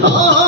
啊啊啊